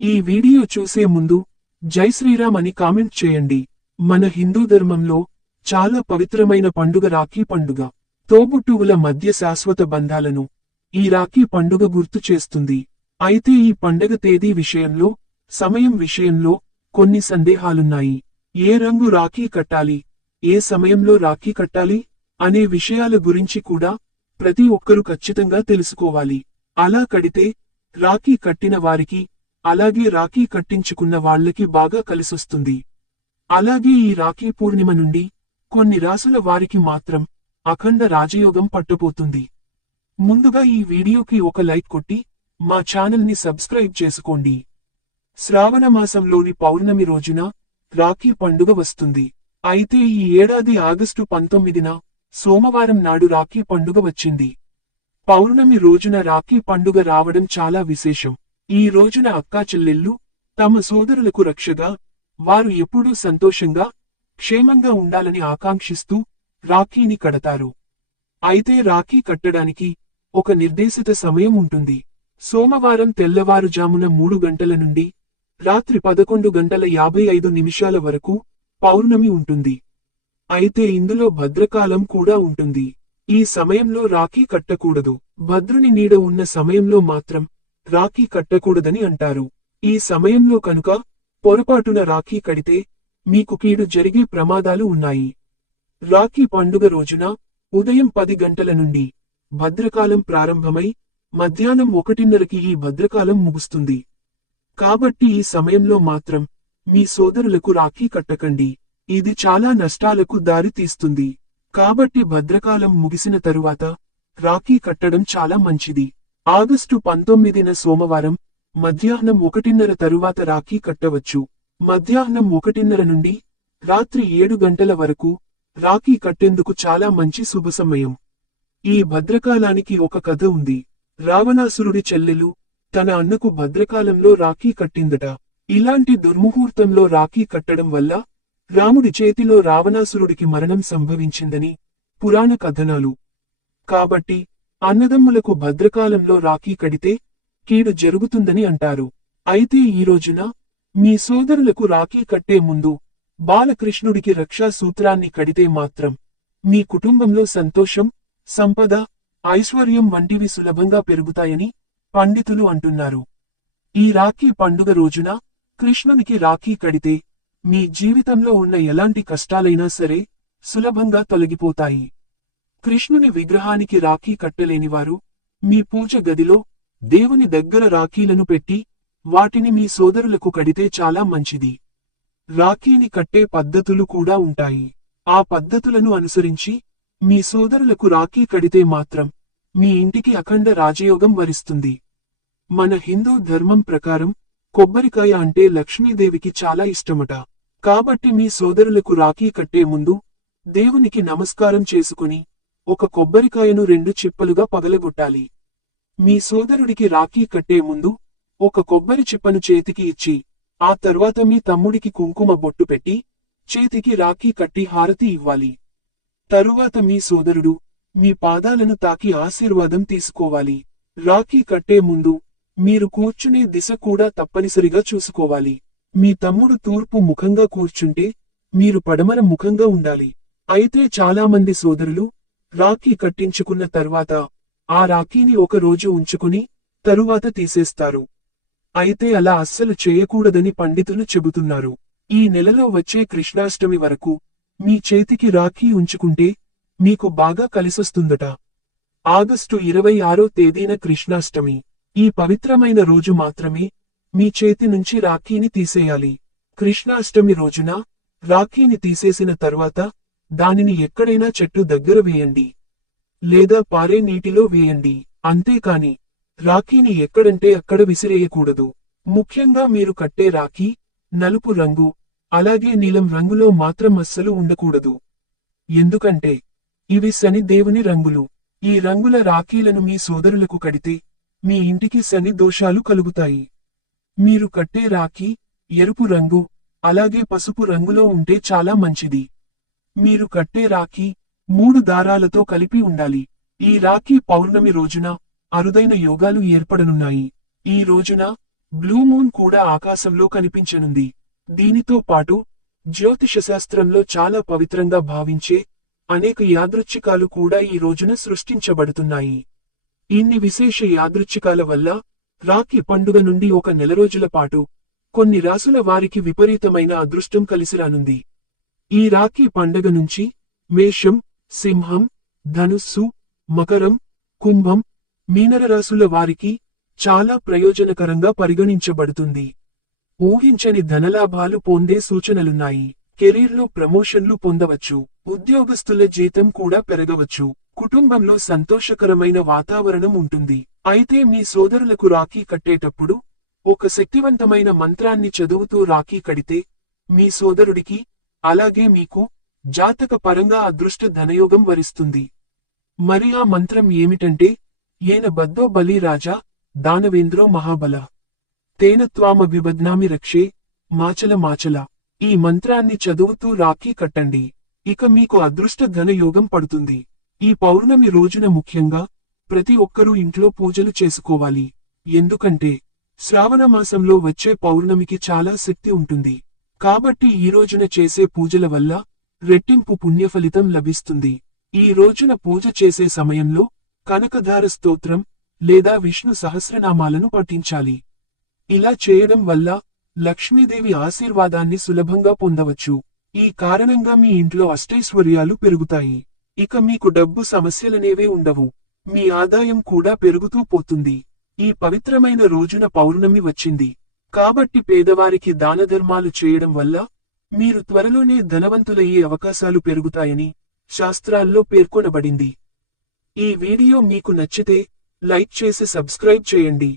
ఈ వీడియో చూసే ముందు జై శ్రీరామ్ అని కామెంట్ చేయండి. మన హిందూ ధర్మంలో చాలా పవిత్రమైన పండుగ రాఖీ పండుగ. తోబుట్టువుల మధ్య శాశ్వత బంధాలను ఈ రాఖీ పండుగ గుర్తు చేస్తుంది. అయితే ఈ పండగ తేదీ విషయంలో, సమయం విషయంలో కొన్ని సందేహాలున్నాయి. ఏ రంగు రాఖీ కట్టాలి, ఏ సమయంలో రాఖీ కట్టాలి అనే విషయాల గురించి కూడా ప్రతి ఒక్కరూ ఖచ్చితంగా తెలుసుకోవాలి. అలా కడితే రాఖీ కట్టిన వారికి, అలాగే రాఖీ కట్టించుకున్న వాళ్లకి బాగా కలిసొస్తుంది. అలాగే ఈ రాఖీ పూర్ణిమ నుండి కొన్ని రాసుల వారికి మాత్రం అఖండ రాజయోగం పట్టుపోతుంది. ముందుగా ఈ వీడియోకి ఒక లైక్ కొట్టి మా ఛానల్ని సబ్స్క్రైబ్ చేసుకోండి. శ్రావణ మాసంలోని పౌర్ణమి రోజున రాఖీ పండుగ వస్తుంది. అయితే ఈ ఏడాది ఆగస్టు 19న సోమవారం నాడు రాఖీ పండుగ వచ్చింది. పౌర్ణమి రోజున రాఖీ పండుగ రావడం చాలా విశేషం. ఈ రోజున అక్కా చెల్లెళ్ళు తమ సోదరులకు రక్షగా, వారు ఎప్పుడూ సంతోషంగా, క్షేమంగా ఉండాలని ఆకాంక్షిస్తూ రాఖీని కడతారు. అయితే రాఖీ కట్టడానికి ఒక నిర్దేశిత సమయం ఉంటుంది. సోమవారం తెల్లవారుజామున 3 గంటల నుండి రాత్రి 11:55 వరకు పౌర్ణమి ఉంటుంది. అయితే ఇందులో భద్రకాలం కూడా ఉంటుంది. ఈ సమయంలో రాఖీ కట్టకూడదు. భద్రుని నీడ ఉన్న సమయంలో మాత్రం రాఖీ కట్టకూడదని అంటారు. ఈ సమయంలో కనుక పొరపాటున రాఖీ కడితే మీకు కీడు జరిగే ప్రమాదాలు ఉన్నాయి. రాఖీ పండుగ రోజున ఉదయం 10 గంటల నుండి భద్రకాలం ప్రారంభమై మధ్యాహ్నం 1:30కి ఈ భద్రకాలం ముగుస్తుంది. కాబట్టి ఈ సమయంలో మాత్రం మీ సోదరులకు రాఖీ కట్టకండి. ఇది చాలా నష్టాలకు దారి తీస్తుంది. కాబట్టి భద్రకాలం ముగిసిన తరువాత రాఖీ కట్టడం చాలా మంచిది. ఆగస్టు 19న సోమవారం మధ్యాహ్నం 1:30 తరువాత రాఖీ కట్టవచ్చు. మధ్యాహ్నం 1:30 నుండి రాత్రి 7 గంటల వరకు రాఖీ కట్టేందుకు చాలా మంచి శుభ సమయం. ఈ భద్రకాలానికి ఒక కథ ఉంది. రావణాసురుడి చెల్లెలు తన అన్నకు భద్రకాలంలో రాఖీ కట్టిందట. ఇలాంటి దుర్ముహూర్తంలో రాఖీ కట్టడం వల్ల రాముడి చేతిలో రావణాసురుడికి మరణం సంభవించిందని పురాణ కథనాలు. కాబట్టి అన్నదమ్ములకు భద్రకాలంలో రాఖీ కడితే కీడు జరుగుతుందని అంటారు. అయితే ఈ రోజున మీ సోదరులకు రాఖీ కట్టే ముందు బాలకృష్ణుడికి రక్షా సూత్రాన్ని కడితే మాత్రం మీ కుటుంబంలో సంతోషం, సంపద, ఐశ్వర్యం వంటివి సులభంగా పెరుగుతాయని పండితులు అంటున్నారు. ఈ రాఖీ పండుగ రోజున కృష్ణునికి రాఖీ కడితే మీ జీవితంలో ఉన్న ఎలాంటి కష్టాలైనా సరే సులభంగా తొలగిపోతాయి. కృష్ణుని విగ్రహానికి రాఖీ కట్టలేనివారు మీ పూజ గదిలో దేవుని దగ్గర రాఖీలను పెట్టి వాటిని మీ సోదరులకు కడితే చాలా మంచిది. రాఖీని కట్టే పద్ధతులు కూడా ఉంటాయి. ఆ పద్ధతులను అనుసరించి మీ సోదరులకు రాఖీ కడితే మాత్రం మీ ఇంటికి అఖండ రాజయోగం వరిస్తుంది. మన హిందూ ధర్మం ప్రకారం కొబ్బరికాయ అంటే లక్ష్మీదేవికి చాలా ఇష్టమట. కాబట్టి మీ సోదరులకు రాఖీ కట్టే ముందు దేవునికి నమస్కారం చేసుకుని ఒక కొబ్బరికాయను 2 చిప్పలుగా పగలగొట్టాలి. మీ సోదరుడికి రాఖీ కట్టే ముందు ఒక కొబ్బరి చిప్పను చేతికి ఇచ్చి, ఆ తర్వాత మీ తమ్ముడికి కుంకుమ బొట్టు పెట్టి చేతికి రాఖీ కట్టి హారతి ఇవ్వాలి. తరువాత మీ సోదరుడు మీ పాదాలను తాకి ఆశీర్వాదం తీసుకోవాలి. రాఖీ కట్టే ముందు మీరు కూర్చునే దిశ కూడా తప్పనిసరిగా చూసుకోవాలి. మీ తమ్ముడు తూర్పు ముఖంగా కూర్చుంటే మీరు పడమర ముఖంగా ఉండాలి. అయితే చాలామంది సోదరులు రాఖీ కట్టించుకున్న తర్వాత ఆ రాఖీని ఒక రోజు ఉంచుకుని తరువాత తీసేస్తారు. అయితే అలా అస్సలు చేయకూడదని పండితులు చెబుతున్నారు. ఈ నెలలో వచ్చే కృష్ణాష్టమి వరకు మీ చేతికి రాఖీ ఉంచుకుంటే మీకు బాగా కలిసొస్తుందట. ఆగస్టు 26వ తేదీన కృష్ణాష్టమి. ఈ పవిత్రమైన రోజు మాత్రమే మీ చేతి నుంచి రాఖీని తీసేయాలి. కృష్ణాష్టమి రోజున రాఖీని తీసేసిన తర్వాత దానిని ఎక్కడైనా చెట్టు దగ్గర వేయండి, లేదా పారే నీటిలో వేయండి. అంతేకాని రాఖీని ఎక్కడంటే అక్కడ విసిరేయకూడదు. ముఖ్యంగా మీరు కట్టే రాఖీ నలుపు రంగు, అలాగే నీలం రంగులో మాత్రం అస్సలు ఉండకూడదు. ఎందుకంటే ఇవి శని దేవుని రంగులు. ఈ రంగుల రాఖీలను మీ సోదరులకు కడితే మీ ఇంటికి శని దోషాలు కలుగుతాయి. మీరు కట్టే రాఖీ ఎరుపు రంగు, అలాగే పసుపు రంగులో ఉంటే చాలా మంచిది. మీరు కట్టే రాఖీ 3 దారాలతో కలిపి ఉండాలి. ఈ రాఖీ పౌర్ణమి రోజున అరుదైన యోగాలు ఏర్పడనున్నాయి. ఈ రోజున బ్లూ మూన్ కూడా ఆకాశంలో కనిపించనుంది. దీనితో పాటు జ్యోతిషశాస్త్రంలో చాలా పవిత్రంగా భావించే అనేక యాదృచ్ఛికాలు కూడా ఈ రోజున సృష్టించబడుతున్నాయి. ఇన్ని విశేష యాదృచ్ఛికాల వల్ల రాఖీ పండుగ నుండి ఒక నెల రోజుల పాటు కొన్ని రాసుల వారికి విపరీతమైన అదృష్టం కలిసిరానుంది. ఈ రాఖీ పండగ నుంచి మేషం, సింహం, ధనుస్సు, మకరం, కుంభం, మీనరాశుల వారికి చాలా ప్రయోజనకరంగా పరిగణించబడుతుంది. ఊహించని ధనలాభాలు పొందే సూచనలున్నాయి. కెరీర్లో ప్రమోషన్లు పొందవచ్చు. ఉద్యోగస్తుల జీతం కూడా పెరగవచ్చు. కుటుంబంలో సంతోషకరమైన వాతావరణం ఉంటుంది. అయితే మీ సోదరులకు రాఖీ కట్టేటప్పుడు ఒక శక్తివంతమైన మంత్రాన్ని చదువుతూ రాఖీ కడితే మీ సోదరుడికి, అలాగే మీకు జాతక పరంగా అదృష్ట ధనయోగం వరిస్తుంది. మరి ఆ మంత్రం ఏమిటంటే, ఏన బద్దో బలి రాజా దానవేంద్రో మహాబల తేన త్వామభిబధ్నామి రక్షే మాచల మాచల. ఈ మంత్రాన్ని చదువుతూ రాఖీ కట్టండి. ఇక మీకు అదృష్ట ధనయోగం పడుతుంది. ఈ పౌర్ణమి రోజున ముఖ్యంగా ప్రతి ఒక్కరూ ఇంట్లో పూజలు చేసుకోవాలి. ఎందుకంటే శ్రావణమాసంలో వచ్చే పౌర్ణమికి చాలా శక్తి ఉంటుంది. కాబట్టి ఈ రోజున చేసే పూజల వల్ల రెట్టింపు పుణ్యఫలితం లభిస్తుంది. ఈ రోజున పూజ చేసే సమయంలో కనకధార స్తోత్రం లేదా విష్ణు సహస్రనామాలను పఠించాలి. ఇలా చేయడం వల్ల లక్ష్మీదేవి ఆశీర్వాదాన్ని సులభంగా పొందవచ్చు. ఈ కారణంగా మీ ఇంట్లో అష్టైశ్వర్యాలు పెరుగుతాయి. ఇక మీకు డబ్బు సమస్యలనేవే ఉండవు. మీ ఆదాయం కూడా పెరుగుతూ పోతుంది. ఈ పవిత్రమైన రోజున పౌర్ణమి వచ్చింది కాబట్టి పేదవారికి దానధర్మాలు చేయడం వల్ల మీరు త్వరలోనే ధనవంతులయ్యే అవకాశాలు పెరుగుతాయని శాస్త్రాల్లో పేర్కొనబడింది. ఈ వీడియో మీకు నచ్చితే లైక్ చేసి సబ్స్క్రైబ్ చేయండి.